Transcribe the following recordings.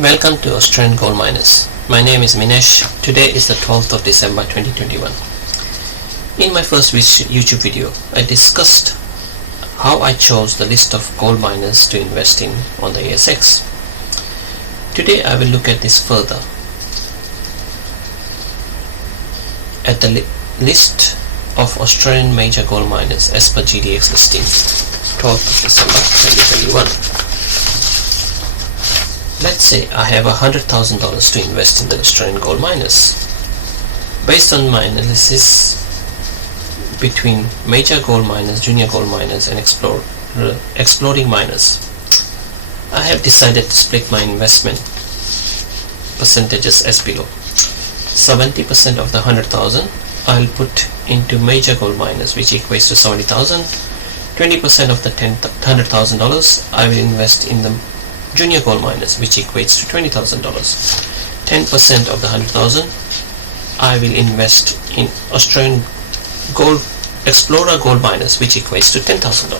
Welcome to Australian Gold Miners. My name is Minesh. Today is the 12th of December 2021. In my first YouTube video, I discussed how I chose the list of gold miners to invest in on the ASX. Today I will look at this further. At the list of Australian major gold miners as per GDX listing, 12th of December 2021. Let's say I have $100,000 to invest in the Australian gold miners. Based on my analysis between major gold miners, junior gold miners and exploring miners, I have decided to split my investment percentages as below. 70% of the 100,000 I will put into major gold miners, which equates to 70,000. 20% of the $100,000 I will invest in the junior gold miners, which equates to $20,000. 10% of the 100,000 I will invest in Australian gold explorer gold miners, which equates to $10,000.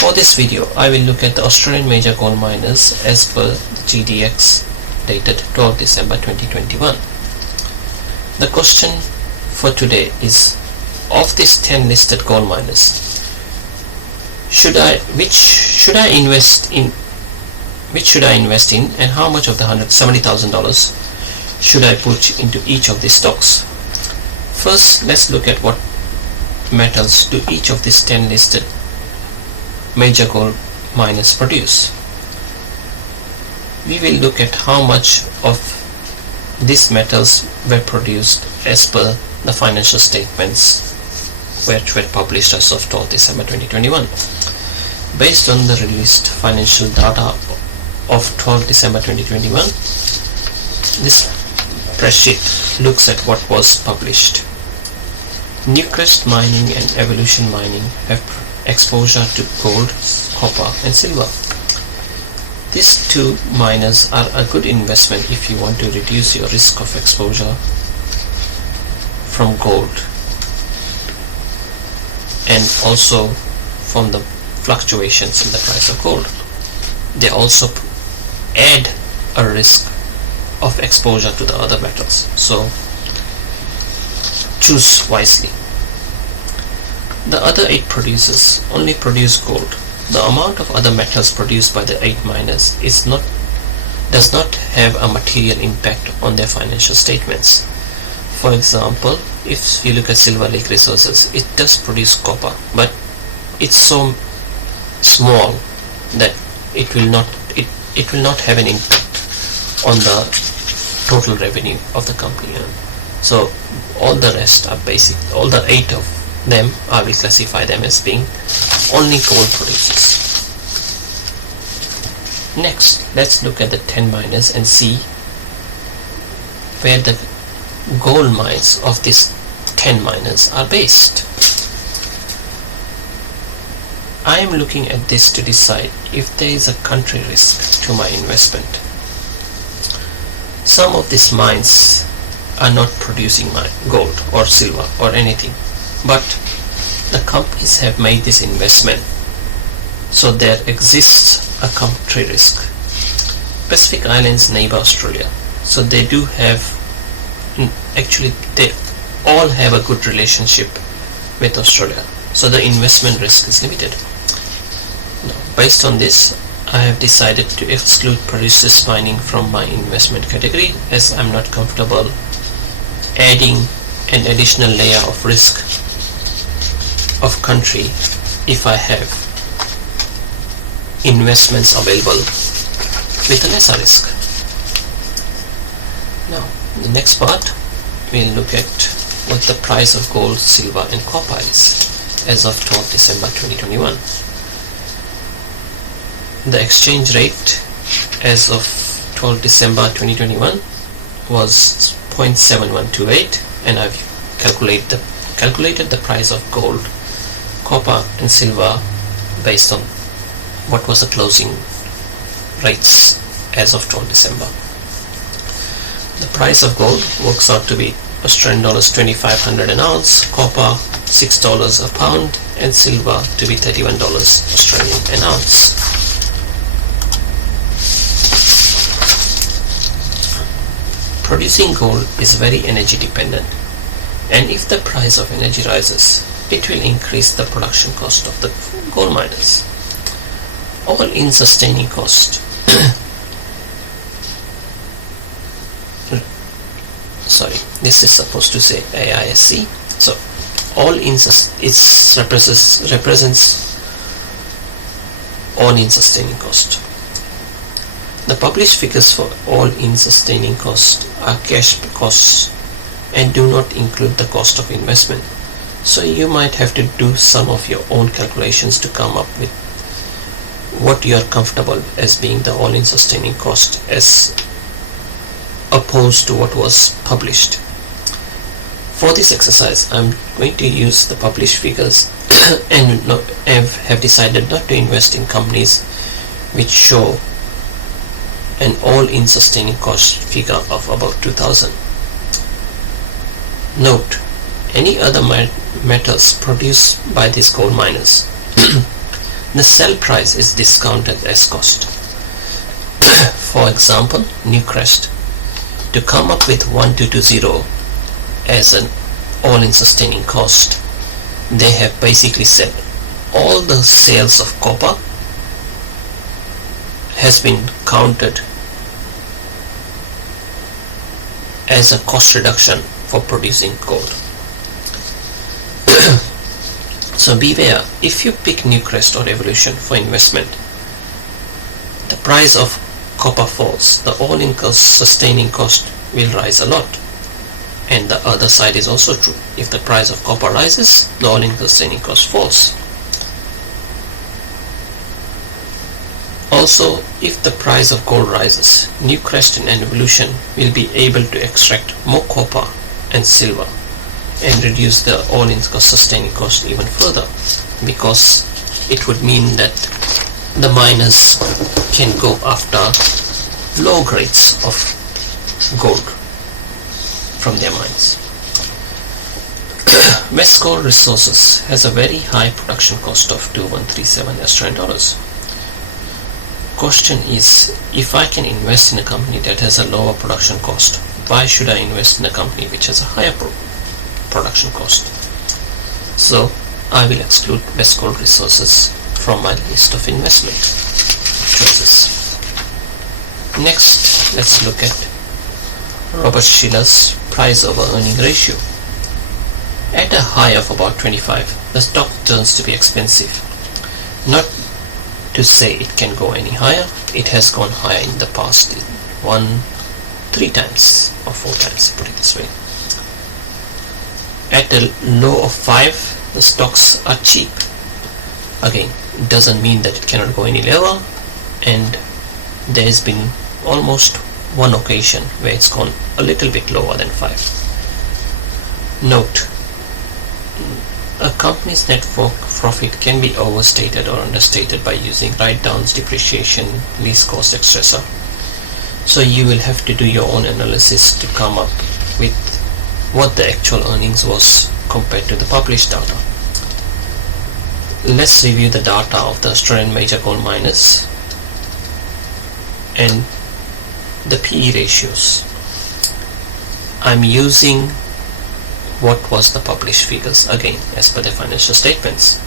For this video, I will look at the Australian major gold miners as per GDX dated 12 December 2021. The question for today is, of these 10 listed gold miners, which should I invest in, and how much of the $170,000 should I put into each of these stocks? First, let's look at what metals do each of these 10 listed major gold miners produce. We will look at how much of these metals were produced as per the financial statements which were published as of 12 December 2021. Based on the released financial data of 12 December 2021, this spreadsheet looks at what was published. Newcrest Mining and Evolution Mining have exposure to gold, copper and silver. These two miners are a good investment if you want to reduce your risk of exposure from gold and also from the fluctuations in the price of gold. They also add a risk of exposure to the other metals, so choose wisely. The other 8 producers only produce gold. The amount of other metals produced by the 8 miners does not have a material impact on their financial statements. For example, if you look at Silver Lake Resources, it does produce copper, but it's so small that it will not have an impact on the total revenue of the company. So all the rest are basic. All the 8 of them, I will classify them as being only gold producers. Next, let's look at the 10 miners and see where the gold mines of these 10 miners are based. I am looking at this to decide if there is a country risk to my investment. Some of these mines are not producing gold or silver or anything, but the companies have made this investment, so there exists a country risk. Pacific Islands neighbor Australia, so they do have, actually they all have a good relationship with Australia, so the investment risk is limited. Now, based on this, I have decided to exclude producers mining from my investment category, as I'm not comfortable adding an additional layer of risk of country if I have investments available with a lesser risk. Now, in the next part, we'll look at what the price of gold, silver and copper is as of 12 December 2021. The exchange rate as of 12 December 2021 was 0.7128, and I've calculated the price of gold, copper and silver based on what was the closing rates as of 12 December. The price of gold works out to be Australian dollars 2,500 an ounce, copper $6 a pound, and silver to be $31 Australian an ounce. Producing gold is very energy dependent, and if the price of energy rises, it will increase the production cost of the gold miners. All-in sustaining cost sorry, this is supposed to say AISC. So all-in represents all-in sustaining cost. The published figures for all-in sustaining cost are cash costs and do not include the cost of investment. So you might have to do some of your own calculations to come up with what you are comfortable as being the all-in sustaining cost as opposed to what was published. For this exercise, I'm going to use the published figures and have decided not to invest in companies which show an all-in sustaining cost figure of about 2000. Note, any other metals produced by these gold miners, the sell price is discounted as cost. For example, Newcrest, to come up with 1220 as an all-in sustaining cost, they have basically said all the sales of copper has been counted as a cost reduction for producing gold. So beware, if you pick Newcrest or Evolution for investment, the price of copper falls, the all-in sustaining cost will rise a lot. And the other side is also true. If the price of copper rises, the all-in sustaining cost falls. Also, if the price of gold rises, Newcrest and Evolution will be able to extract more copper and silver and reduce the all-in sustaining cost even further, because it would mean that the miners can go after low grades of gold from their mines. West Gold Resources has a very high production cost of 2137 Australian dollars. Question is, if I can invest in a company that has a lower production cost, why should I invest in a company which has a higher production cost? So I will exclude West Gold Resources from my list of investment choices. Next, let's look at Robert Shiller's price over earning ratio. At a high of about 25, the stock turns to be expensive. Not to say it can go any higher, it has gone higher in the past, 3 times or 4 times, put it this way. At a low of 5, the stocks are cheap. Again, it doesn't mean that it cannot go any lower, and there has been almost one occasion where it's gone a little bit lower than 5. Note, a company's net profit can be overstated or understated by using write-downs, depreciation, lease cost, etc. So you will have to do your own analysis to come up with what the actual earnings was compared to the published data. Let's review the data of the Australian major gold miners and the PE ratios. I'm using what was the published figures again as per their financial statements.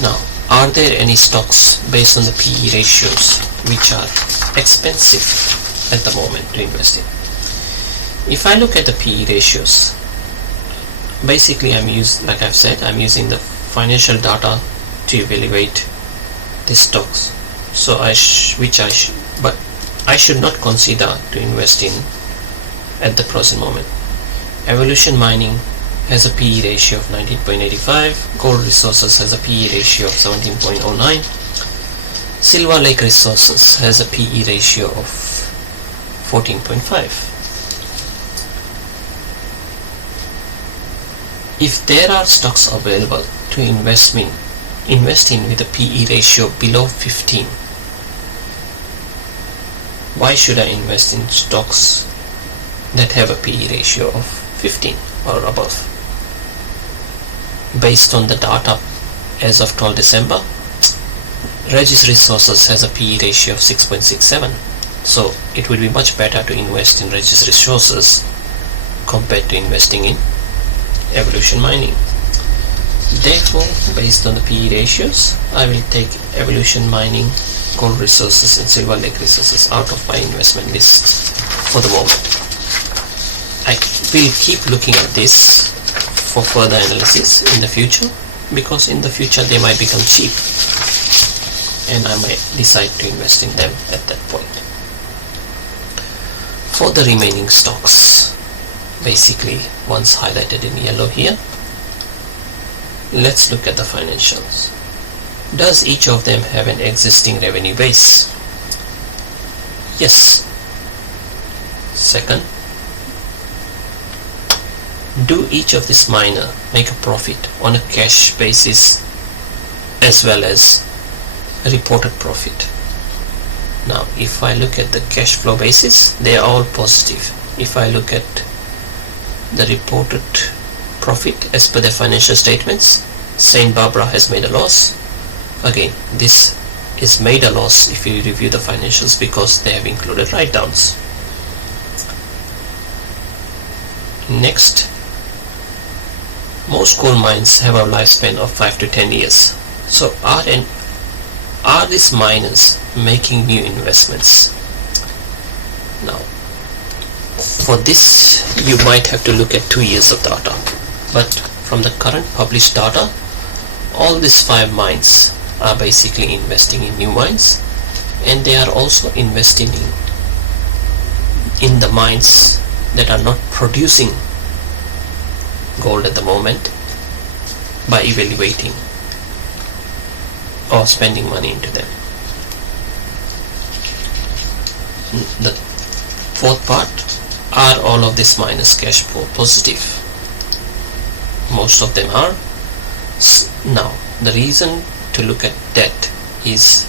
Now, are there any stocks based on the PE ratios which are expensive at the moment to invest in? If I look at the PE ratios, basically I'm using the financial data to evaluate the stocks. So but I should not consider to invest in at the present moment. Evolution Mining has a PE ratio of 19.85, Gold Resources has a PE ratio of 17.09, Silver Lake Resources has a PE ratio of 14.5. If there are stocks available to invest in with a PE ratio below 15, why should I invest in stocks that have a PE ratio of 15 or above? Based on the data as of 12 December, Regis Resources has a PE ratio of 6.67, so it will be much better to invest in Regis Resources compared to investing in Evolution Mining. Therefore, based on the PE ratios, I will take Evolution Mining, Gold Resources and Silver Lake Resources out of my investment list for the moment. I will keep looking at this for further analysis in the future, because in the future they might become cheap and I might decide to invest in them at that point. For the remaining stocks, basically ones highlighted in yellow here, let's look at the financials. Does each of them have an existing revenue base? Yes. Second, do each of this miner make a profit on a cash basis as well as a reported profit? Now, if I look at the cash flow basis, they are all positive. If I look at the reported profit as per their financial statements, St. Barbara has made a loss. Again, this is made a loss if you review the financials because they have included write-downs. Next, most coal mines have a lifespan of 5 to 10 years. So are these miners making new investments? Now, for this you might have to look at 2 years of data, but from the current published data, all these 5 mines are basically investing in new mines, and they are also investing in the mines that are not producing gold at the moment by evaluating or spending money into them. The fourth part, are all of these miners cash flow positive? Most of them are. Now, the reason to look at debt is,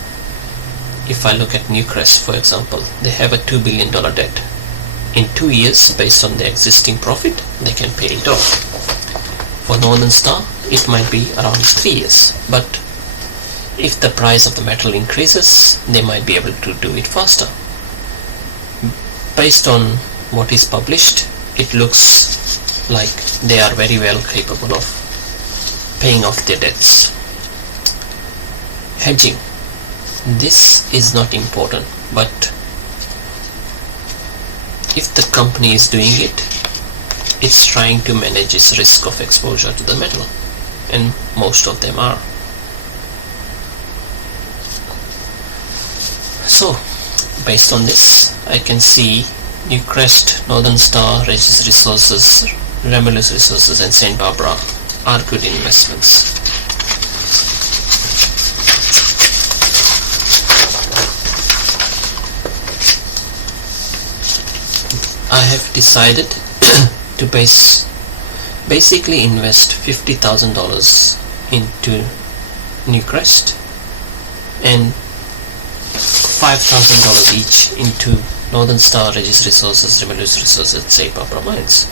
if I look at Newcrest for example, they have a $2 billion debt. In 2 years, based on the existing profit, they can pay it off. For Northern Star, it might be around 3 years, but if the price of the metal increases, they might be able to do it faster. Based on what is published, it looks like they are very well capable of paying off their debts. Hedging. This is not important, but if the company is doing it, it's trying to manage its risk of exposure to the metal, and most of them are. So, based on this, I can see Newcrest, Northern Star, Regis Resources, Remulus Resources and St. Barbara are good investments. I have decided to basically invest $50,000 into Newcrest and $5,000 each into Northern Star, Regis Resources, Remulus Resources and St. Barbara mines.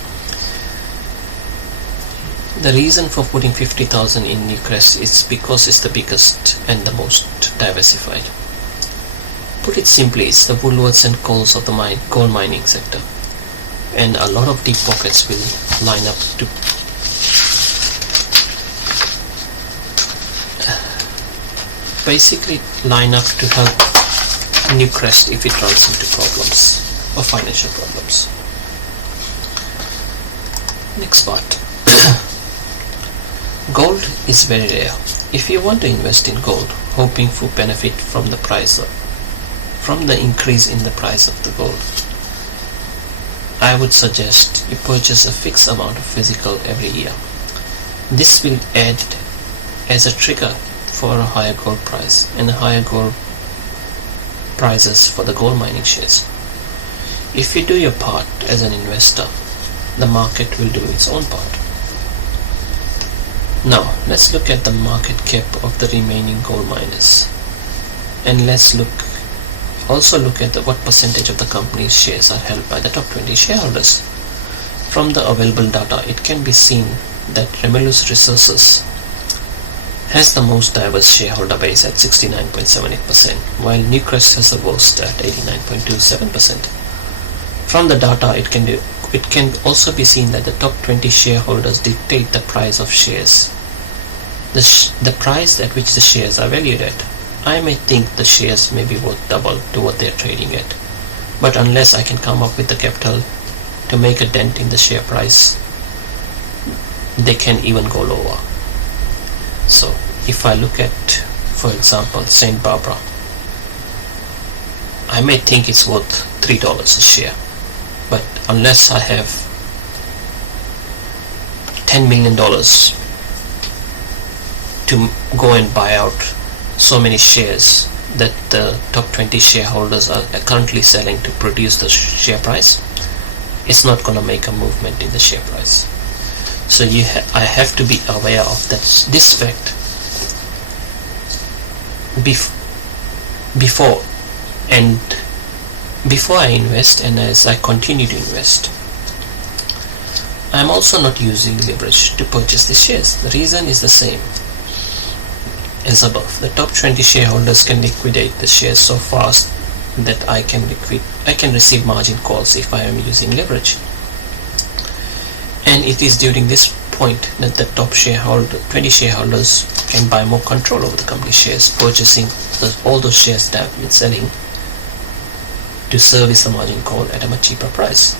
The reason for putting $50,000 in Newcrest is because it's the biggest and the most diversified. Put it simply, it's the Woolworths and Coles of the coal mining sector, and a lot of deep pockets will line up to basically line up to help Newcrest if it runs into problems or financial problems. Next part. Gold is very rare. If you want to invest in gold, hoping for benefit from the increase in the price of the gold, I would suggest you purchase a fixed amount of physical every year. This will add as a trigger for a higher gold price and higher gold prices for the gold mining shares. If you do your part as an investor, the market will do its own part. Now, let's look at the market cap of the remaining gold miners, and let's look Also look at what percentage of the company's shares are held by the top 20 shareholders. From the available data, it can be seen that Remulus Resources has the most diverse shareholder base at 69.78%, while Newcrest has the worst at 89.27%. From the data, it can also be seen that the top 20 shareholders dictate the price of shares, the price at which the shares are valued at. I may think the shares may be worth double to what they are trading at, but unless I can come up with the capital to make a dent in the share price, they can even go lower. So if I look at, for example, St. Barbara, I may think it's worth $3 a share, but unless I have $10 million to go and buy out so many shares that the top 20 shareholders are currently selling to produce the share price, it's not going to make a movement in the share price. So I have to be aware of this fact before I invest, and as I continue to invest. I am also not using leverage to purchase the shares. The reason is the same as above. The top 20 shareholders can liquidate the shares so fast that I can receive margin calls if I am using leverage. And it is during this point that the top 20 shareholders can buy more control over the company shares, purchasing all those shares that have been selling to service the margin call at a much cheaper price.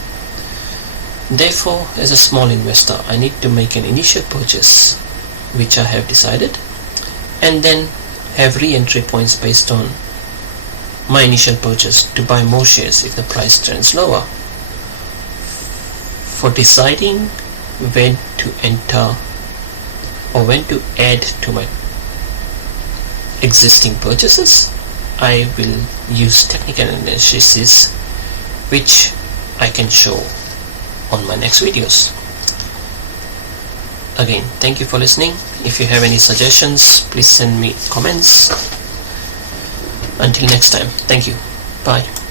Therefore, as a small investor, I need to make an initial purchase, which I have decided, and then have re-entry points based on my initial purchase to buy more shares if the price trends lower. For deciding when to enter or when to add to my existing purchases, I will use technical analysis, which I can show on my next videos. Again, thank you for listening. If you have any suggestions, please send me comments. Until next time, thank you. Bye.